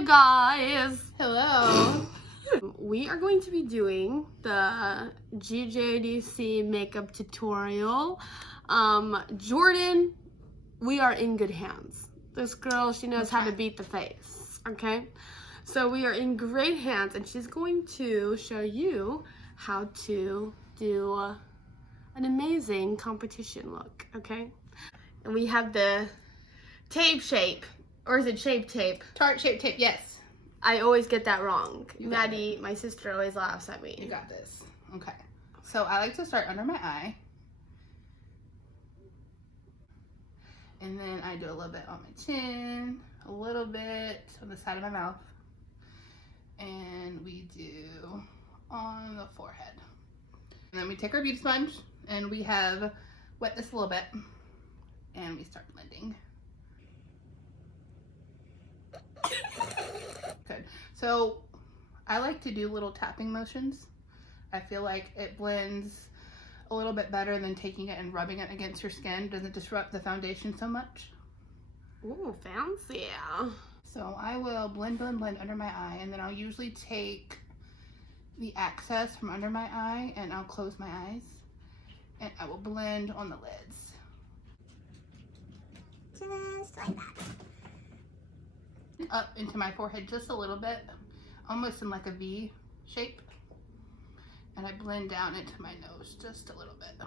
Hello guys! Hello. We are going to be doing the Gjdc makeup tutorial. Jordan, we are in good hands. This girl, she knows how to beat the face, okay? So we are in great hands, and she's going to show you how to do an amazing competition look, okay? And we have the tape shape, or is it shape tape? Tart shape tape, yes. I always get that wrong. Maddie, my sister, always laughs at me. You got this. Okay. So I like to start under my eye. And then I do a little bit on my chin, a little bit on the side of my mouth. And we do on the forehead. And then we take our beauty sponge and we have wet this a little bit. And we start blending. Good. So I like to do little tapping motions. I feel like it blends a little bit better than taking it and rubbing it against your skin. It doesn't disrupt the foundation so much. Ooh, fancy. So I will blend under my eye, and then I'll usually take the excess from under my eye and I'll close my eyes and I will blend on the lids. Just like that. Up into my forehead just a little bit, almost in like a V shape. And I blend down into my nose just a little bit.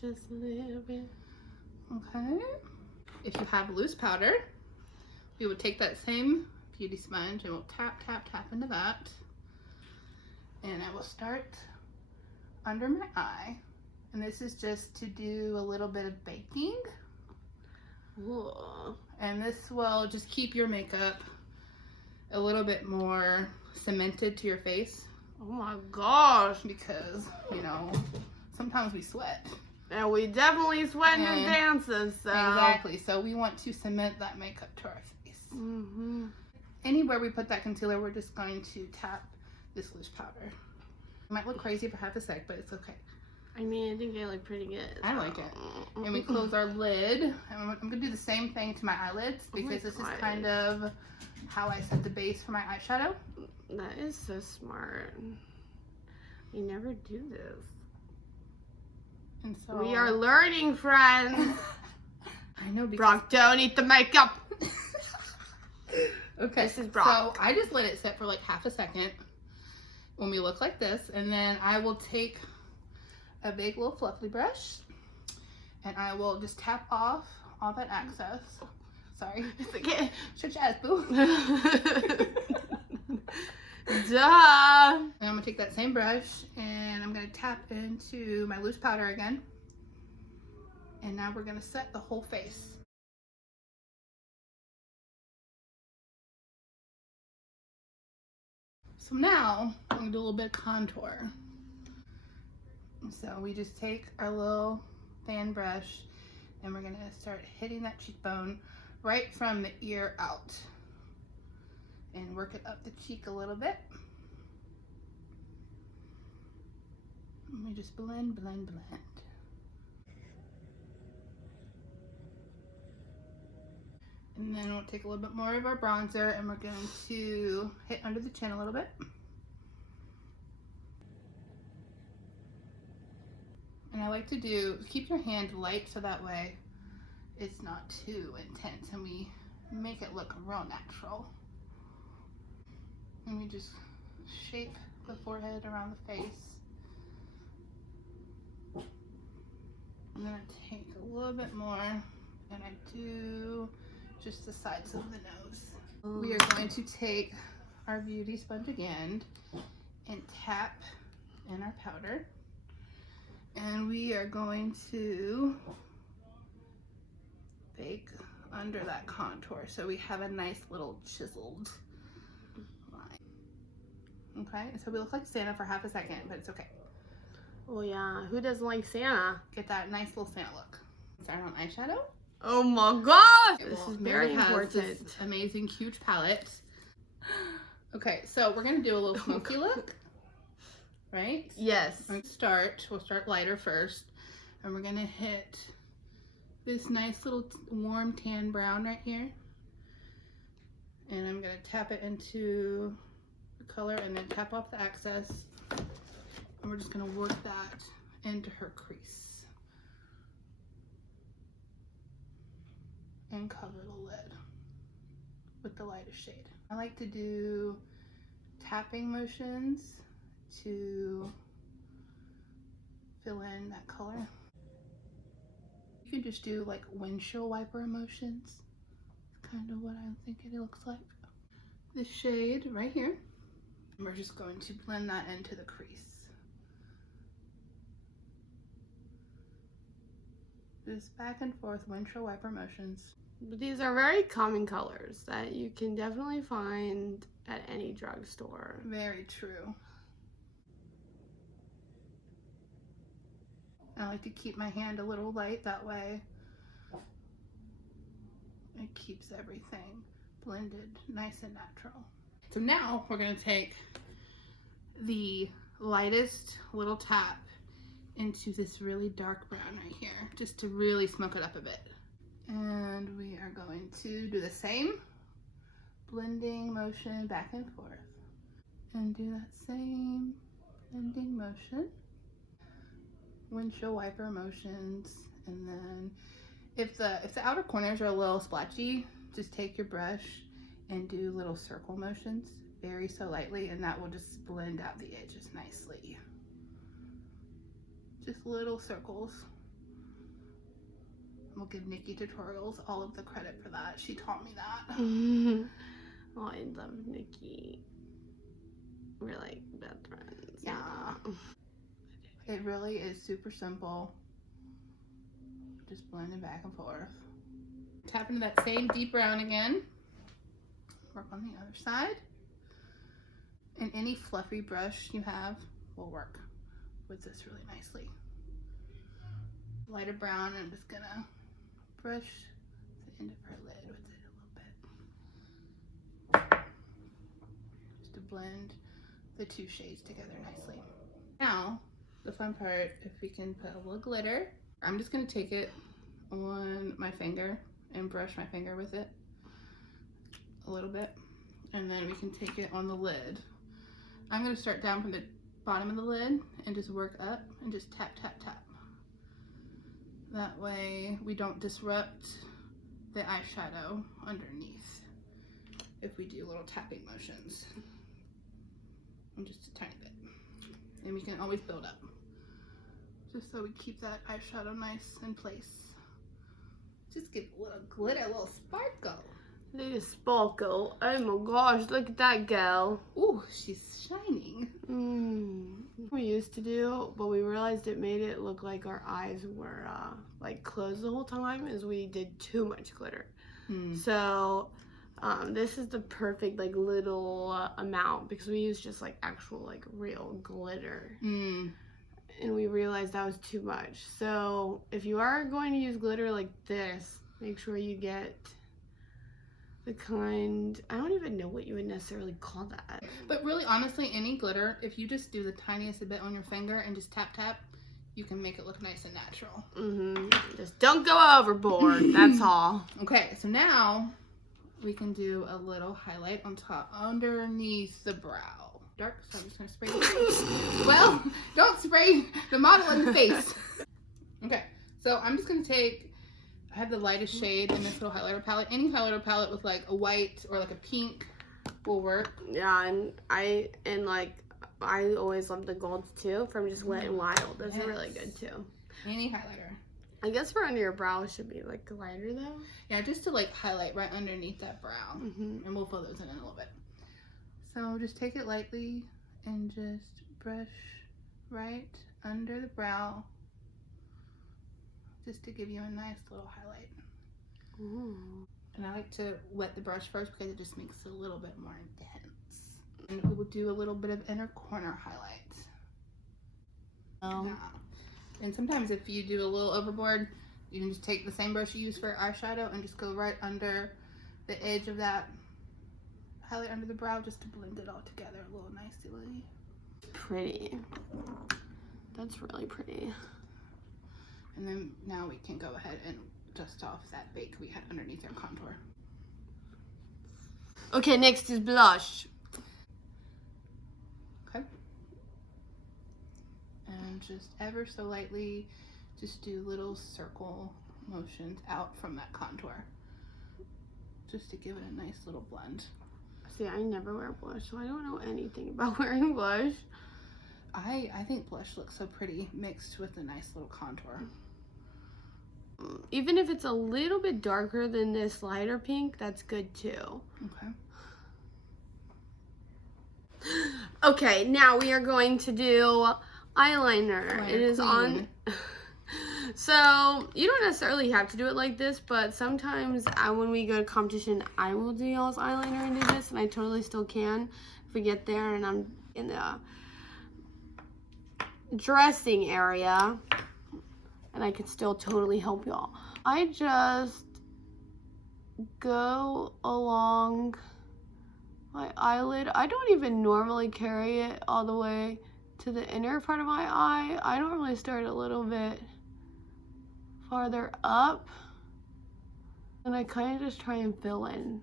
Just a little bit. Okay. If you have loose powder, we would take that same beauty sponge and we'll tap, tap, tap into that. And I will start under my eye. And this is just to do a little bit of baking. Ooh. And this will just keep your makeup a little bit more cemented to your face. Oh my gosh. Because, you know, sometimes we sweat. And we definitely sweat in the dances. So. Exactly. So we want to cement that makeup to our face. Anywhere we put that concealer, we're just going to tap this loose powder. It might look crazy for half a sec, but it's okay. I mean, I think I look pretty good. I like it. And we close our lid. And I'm going to do the same thing to my eyelids because this is kind of how I set the base for my eyeshadow. That is so smart. We never do this. And so we are learning, friends. I know. Because Brock, don't eat the makeup. Okay. This is Brock. So I just let it sit for like half a second when we look like this. And then I will take a big little fluffy brush and I will just tap off all that excess. Sorry. It's okay. Shut your ass, boo. Duh. And I'm gonna take that same brush and I'm gonna tap into my loose powder again. And now we're gonna set the whole face. So now I'm gonna do a little bit of contour. So we just take our little fan brush and we're gonna start hitting that cheekbone right from the ear out and work it up the cheek a little bit. And we just blend, blend, blend. And then we'll take a little bit more of our bronzer and we're going to hit under the chin a little bit. And I like to keep your hand light so that way it's not too intense and we make it look real natural. And we just shape the forehead around the face. And then I take a little bit more and I do just the sides of the nose. We are going to take our beauty sponge again and tap in our powder. And we are going to bake under that contour so we have a nice little chiseled line. Okay, so we look like Santa for half a second, but it's okay. Oh yeah, who doesn't like Santa? Get that nice little Santa look. Start on eyeshadow. Oh my gosh! Okay, this well, is very important. This amazing, huge palette. Okay, so we're gonna do a little smoky look. Right? Yes. We'll start lighter first. And we're gonna hit this nice little warm tan brown right here. And I'm gonna tap it into the color and then tap off the excess. And we're just gonna work that into her crease. And cover the lid with the lightest shade. I like to do tapping motions to fill in that color. You can just do like windshield wiper motions. It's kind of what I'm thinking it looks like. This shade right here, and we're just going to blend that into the crease. Just back and forth windshield wiper motions. These are very common colors that you can definitely find at any drugstore. Very true. I like to keep my hand a little light, that way it keeps everything blended nice and natural. So now we're going to take the lightest little tap into this really dark brown right here, just to really smoke it up a bit. And we are going to do the same blending motion back and forth. And do that same blending motion. Windshield wiper motions. And then if the outer corners are a little splotchy, just take your brush and do little circle motions very so lightly, and that will just blend out the edges nicely. Just little circles. We'll give Nikki Tutorials all of the credit for that. She taught me that. Oh, I love Nikki. We're like best friends. Yeah. It really is super simple. Just blending back and forth. Tap into that same deep brown again. Work on the other side. And any fluffy brush you have will work with this really nicely. Lighter brown, I'm just gonna brush the end of her lid with it a little bit. Just to blend the two shades together nicely. Now, the fun part, if we can put a little glitter. I'm just gonna take it on my finger and brush my finger with it a little bit. And then we can take it on the lid. I'm gonna start down from the bottom of the lid and just work up and just tap, tap, tap. That way we don't disrupt the eyeshadow underneath if we do little tapping motions. And just a tiny bit. And we can always build up, just so we keep that eyeshadow nice in place. Just give a little glitter, a little sparkle. Little sparkle. Oh my gosh, look at that girl. Ooh, she's shining. We used to do, but we realized it made it look like our eyes were like closed the whole time, as we did too much glitter. So this is the perfect like little amount, because we use just like actual like real glitter. And we realized that was too much. So if you are going to use glitter like this, make sure you get the kind, I don't even know what you would necessarily call that. But really, honestly, any glitter, if you just do the tiniest bit on your finger and just tap, tap, you can make it look nice and natural. Just don't go overboard, that's all. Okay, so now we can do a little highlight on top, underneath the brow. Dark, so I'm just gonna spray it. Well, don't spray the model in the face. Okay, so I'm just gonna take, I have the lightest shade in this little highlighter palette. Any highlighter palette with like a white or like a pink will work. Yeah, and I always love the golds too, from just Wet n Wild. Those are really good too. Any highlighter. I guess for under your brow it should be like lighter though. Yeah, just to like highlight right underneath that brow. And we'll fill those in a little bit. So just take it lightly and just brush right under the brow, just to give you a nice little highlight. And I like to wet the brush first because it just makes it a little bit more intense. And we will do a little bit of inner corner highlights. And sometimes if you do a little overboard, you can just take the same brush you use for eyeshadow and just go right under the edge of that highlight under the brow, just to blend it all together a little nicely. Pretty. That's really pretty. And then now we can go ahead and dust off that bake we had underneath our contour. Okay, next is blush. Okay. And just ever so lightly, just do little circle motions out from that contour. Just to give it a nice little blend. See, I never wear blush, so I don't know anything about wearing blush. I think blush looks so pretty mixed with a nice little contour. Even if it's a little bit darker than this lighter pink, that's good too. Okay. Okay, now we are going to do eyeliner. It is on. So you don't necessarily have to do it like this, but sometimes when we go to competition, I will do y'all's eyeliner and do this, and I totally still can if we get there and I'm in the dressing area, and I could still totally help y'all. I just go along my eyelid. I don't even normally carry it all the way to the inner part of my eye. I normally start a little bit farther up, and I kind of just try and fill in.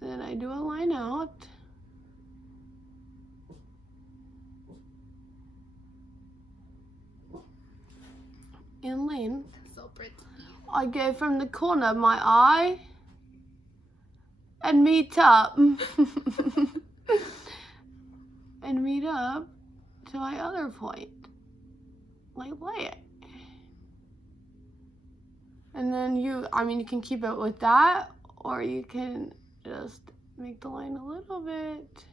Then I do a line out. And then So pretty. I go from the corner of my eye and meet up. And meet up to my other point. Like it. And then you can keep it with that, or you can just make the line a little bit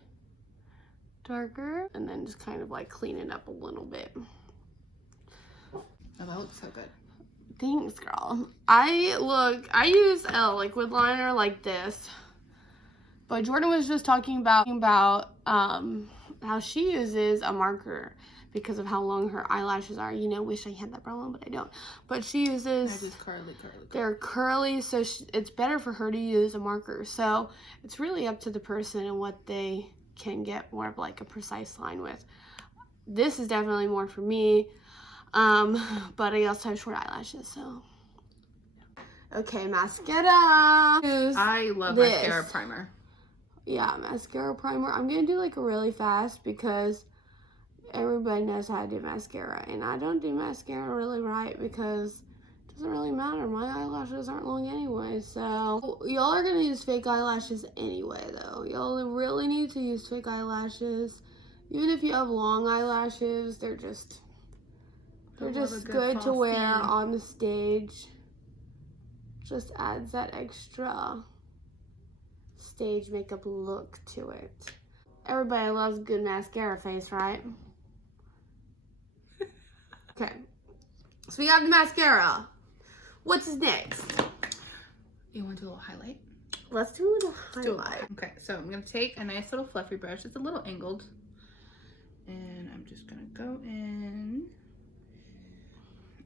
darker and then just kind of like clean it up a little bit. Oh, that looks so good. Thanks, girl. I use a liquid liner like this, but Jordan was just talking about how she uses a marker because of how long her eyelashes are. You know, wish I had that problem, but I don't. But she uses... They're just curly. They're curly, so it's better for her to use a marker. So it's really up to the person and what they can get more of like a precise line with. This is definitely more for me, but I also have short eyelashes, so... Okay, mascara. I love mascara primer. Yeah, mascara primer. I'm gonna do like a really fast because everybody knows how to do mascara, and I don't do mascara really right because it doesn't really matter. My eyelashes aren't long anyway, so y'all are gonna use fake eyelashes anyway though. Y'all really need to use fake eyelashes. Even if you have long eyelashes, they're just good to wear on the stage. Just adds that extra stage makeup look to it. Everybody loves a good mascara face, right? Okay, so we got the mascara. What's next? You want to do a little highlight? Let's do a little highlight. Okay, so I'm gonna take a nice little fluffy brush. It's a little angled, and I'm just gonna go in,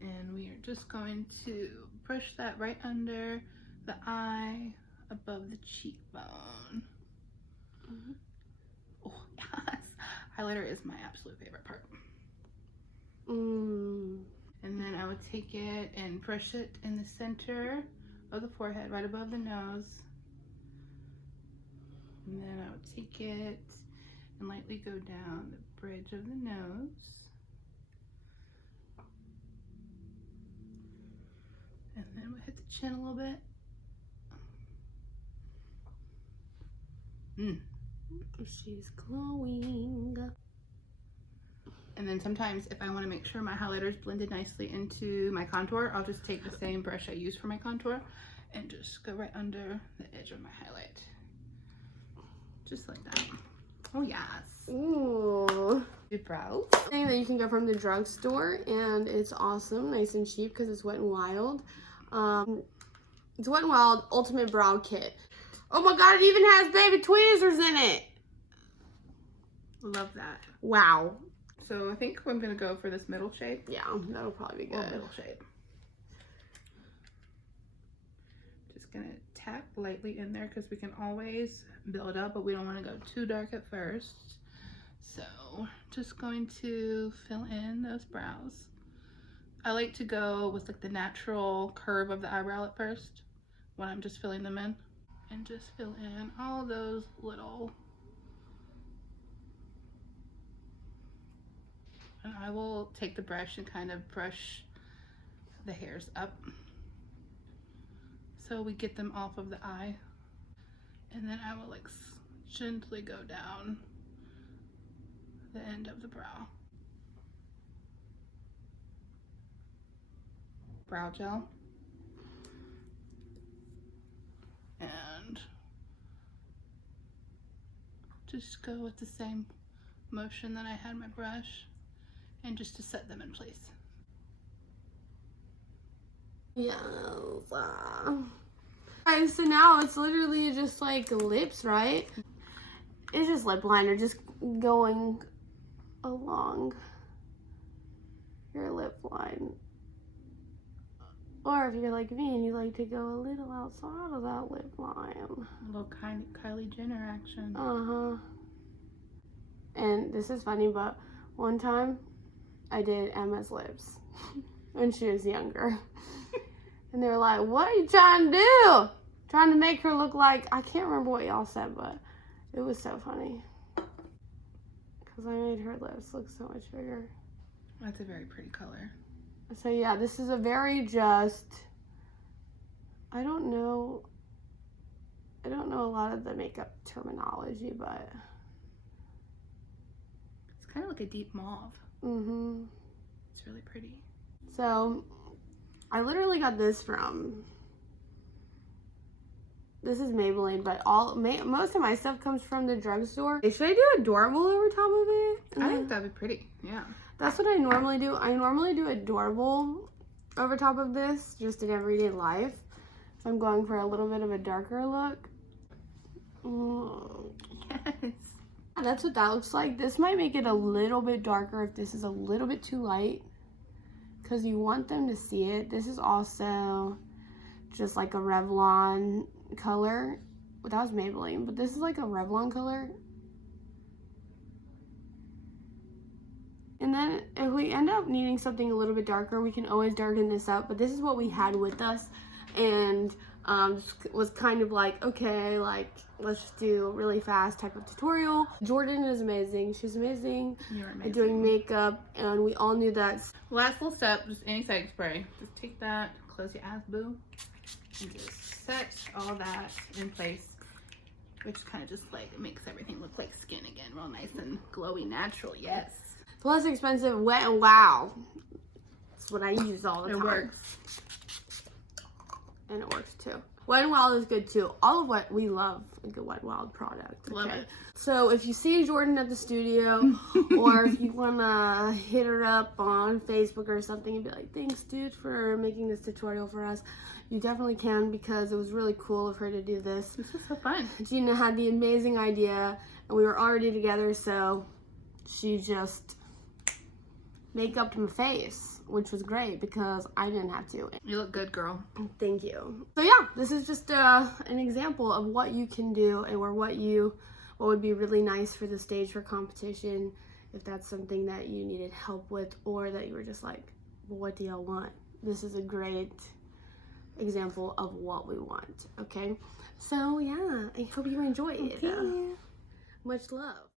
and we are just going to brush that right under the eye, above the cheekbone. Mm-hmm. Oh yes, highlighter is my absolute favorite part. And then I would take it and brush it in the center of the forehead, right above the nose. And then I would take it and lightly go down the bridge of the nose. And then we'll hit the chin a little bit. She's glowing. And then sometimes if I want to make sure my highlighter is blended nicely into my contour, I'll just take the same brush I use for my contour and just go right under the edge of my highlight. Just like that. Oh yes. Ooh. The brows. Thing that you can get from the drugstore, and it's awesome, nice and cheap because it's Wet n Wild. It's Wet n Wild Ultimate Brow Kit. Oh my god, it even has baby tweezers in it. Love that. Wow. So I think I'm gonna go for this middle shape. Yeah, that'll probably be good. Middle shape. Just gonna tap lightly in there because we can always build up, but we don't want to go too dark at first. So just going to fill in those brows. I like to go with like the natural curve of the eyebrow at first when I'm just filling them in. and just fill in all those little, and I will take the brush and kind of brush the hairs up so we get them off of the eye, and then I will like gently go down the end of the brow. Brow gel, and just go with the same motion that I had my brush, and just to set them in place. Yes. Alright, so now it's literally just like lips, right? It's just lip liner, just going along your lip line. Or if you're like me and you like to go a little outside of that lip line. A little kind of Kylie Jenner action. Uh-huh. And this is funny, but one time I did Emma's lips when she was younger. And they were like, what are you trying to do? Trying to make her look like, I can't remember what y'all said, but it was so funny. Because I made her lips look so much bigger. That's a very pretty color. So yeah, this is a very just, I don't know a lot of the makeup terminology, but it's kind of like a deep mauve. Mm-hmm. It's really pretty. So I literally got this from, this is Maybelline, but most of my stuff comes from the drugstore. Should I do Adorable over top of it? I think that'd be pretty, yeah. That's what I normally do. I normally do Adorable over top of this, just in everyday life. So I'm going for a little bit of a darker look. Yes. That's what that looks like. This might make it a little bit darker if this is a little bit too light, because you want them to see it. This is also just like a Revlon color. Well, that was Maybelline, but this is like a Revlon color. And then if we end up needing something a little bit darker, we can always darken this up. But this is what we had with us, and was kind of like, okay, like let's just do a really fast type of tutorial. Jordan is amazing. She's amazing. You're amazing at doing makeup, and we all knew that. Last little step, just any setting spray. Just take that, close your eyes, boo, and just set all that in place, which kind of just like makes everything look like skin again, real nice and glowy, natural. Yes. Plus expensive Wet n Wow. That's what I use all the time. It works. And it works too. Wet n Wild is good too. All of what we love, a good Wet n Wild product. Love it. So if you see Jordan at the studio, or if you wanna hit her up on Facebook or something and be like, thanks dude for making this tutorial for us, you definitely can, because it was really cool of her to do this. This was so fun. Gina had the amazing idea, and we were already together, so she just make-upped my face, which was great because I didn't have to. You look good, girl. Thank you. So yeah, this is just an example of what you can do, and what would be really nice for the stage for competition, if that's something that you needed help with, or that you were just like, well, what do y'all want? This is a great example of what we want. Okay, so yeah, I hope you enjoy it. Much love.